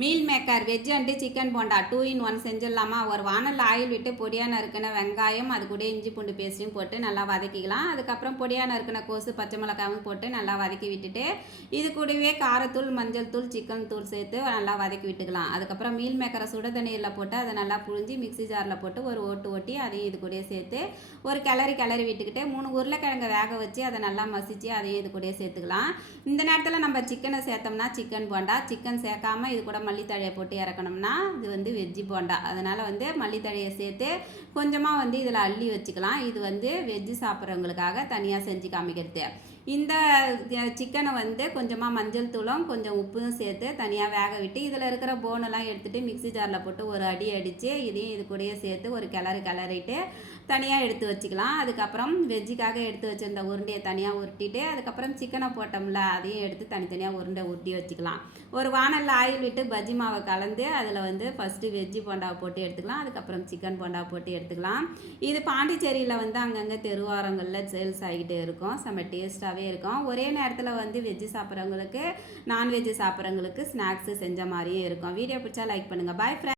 Meal maker veg and chicken bonda 2 in 1 செஞ்சிடலாமா? ஒரு வானலில் oil விட்டு பொடியாக நறுக்கின வெங்காயம், அது கூட இஞ்சி பூண்டு பேஸ்ட்டையும் போட்டு நல்லா வதக்கிக்கலாம். அதுக்கப்புறம் பொடியாக நறுக்கின கோஸு, பச்சை மிளகாயும் போட்டு நல்லா வதக்கி விட்டுட்டு, இது கூடவே காரத்தூள், மஞ்சள் தூள், சிக்கன் தூள் சேர்த்து நல்லா வதக்கி விட்டுக்கலாம். அதுக்கப்புறம் மீல் மேக்கரை சுட தண்ணீரில் போட்டு அதை நல்லா புழிஞ்சி மிக்ஸி ஜாரில் போட்டு ஒரு ஓட்டு ஓட்டி அதையும் இது கூடயே சேர்த்து ஒரு கிளறி விட்டுக்கிட்டு 3 உருளைக்கிழங்கை வேக வச்சு அதை நல்லா மசிச்சு அதையும் இது கூடயே சேர்த்துக்கலாம். இந்த நேரத்தில் நம்ம சிக்கனை சேர்த்தோம்னா சிக்கன் போண்டா, சிக்கன் சேர்க்காம இது கூட மல்லித்தழையை போட்டு இறக்கணும்னா இது வந்து வெஜ்ஜி போண்டா. அதனால் வந்து மல்லித்தழையை சேர்த்து கொஞ்சமாக வந்து இதில் அள்ளி வச்சுக்கலாம். இது வந்து வெஜ்ஜி சாப்பிட்றவங்களுக்காக தனியாக செஞ்சு காமிக்கிறது. இந்த சிக்கனை வந்து கொஞ்சமாக மஞ்சள் தூளும் கொஞ்சம் உப்பும் சேர்த்து தனியாக வேக விட்டு இதில் இருக்கிற போனெல்லாம் எடுத்துகிட்டு மிக்ஸி ஜாரில் போட்டு ஒரு அடி அடித்து இதையும் இது கூடயே சேர்த்து ஒரு கிளறிட்டு தனியாக எடுத்து வச்சுக்கலாம். அதுக்கப்புறம் வெஜ்ஜிக்காக எடுத்து வச்சுருந்த உருண்டையை தனியாக உருட்டிட்டு அதுக்கப்புறம் சிக்கனை போட்டோம்ல அதையும் எடுத்து தனித்தனியாக உருட்டி வச்சுக்கலாம். ஒரு வானலில் ஆயில் விட்டு பஜ்ஜி மாவை கலந்து அதில் வந்து ஃபஸ்ட்டு வெஜ்ஜி போண்டாவை போட்டு எடுத்துக்கலாம். அதுக்கப்புறம் சிக்கன் போண்டாவை போட்டு எடுத்துக்கலாம். இது பாண்டிச்சேரியில் வந்து அங்கங்கே தெருவாரங்களில் சேல்ஸ் ஆகிட்டே இருக்கும். செம்ம டேஸ்ட்டாகவே இருக்கும். ஒரே நேரத்தில் வந்து வெஜ்ஜி சாப்பிட்றவங்களுக்கு நான்வெஜ்ஜி சாப்பிட்றவங்களுக்கு ஸ்நாக்ஸு செஞ்ச மாதிரியே இருக்கும். வீடியோ பிடிச்சா லைக் பண்ணுங்கள். Bye friends.